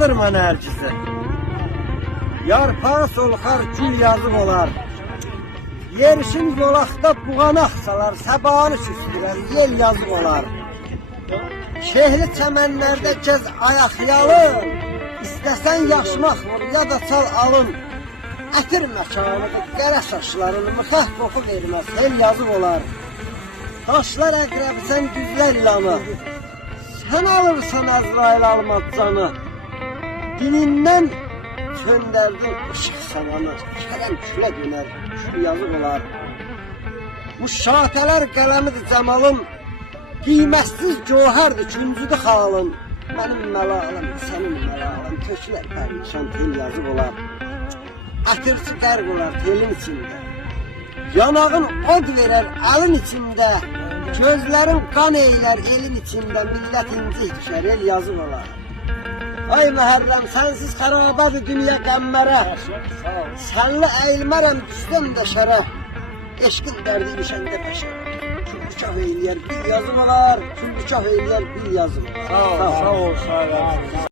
Utandırma Nergis'i. Yarpağı solxar, gül yazıq olar. Yerişin yolaqda buğanaq salar, səbanı süstürər, yel yazıq olar. Şehli çəmənlərdə gez ayaqyalın, İstəsən yaşmaq vur, ya da çal alın. Ətir məkanıdır, qərə saçların, mıxəh qoxu verməz, hel yazıq olar. Taşlar əqrəbsən, güzlər ilanı, sən alırsan Əzrail almaz canı. Dinindən söndərdin ışıq savanı, kələm külə dönər, kül yazıq olar. Bu şatələr qələmidir cəmalın, qiymətsiz gövhərdir, küncüdür xalın. Mənim məlalım, sənin məlalım, tökülər pərişan, tel yazıq olar. Ətirçi qərq olar telin içində, yanağın od verər əlin içində, gözlərin qan eylər elin içində, millət inci düşər, el yazıq olar. Ay Məhərrəm, sənsiz xarabadır dünya qəmmərə, sənli əyilmərəm, düşdüm də şərə, eşqin dərdi düşəndə peşə. Küllükah eyləyər, bir yazıq olar, küllükah eyləyər, bir yazıq olar. Sağ ol, sağ ol.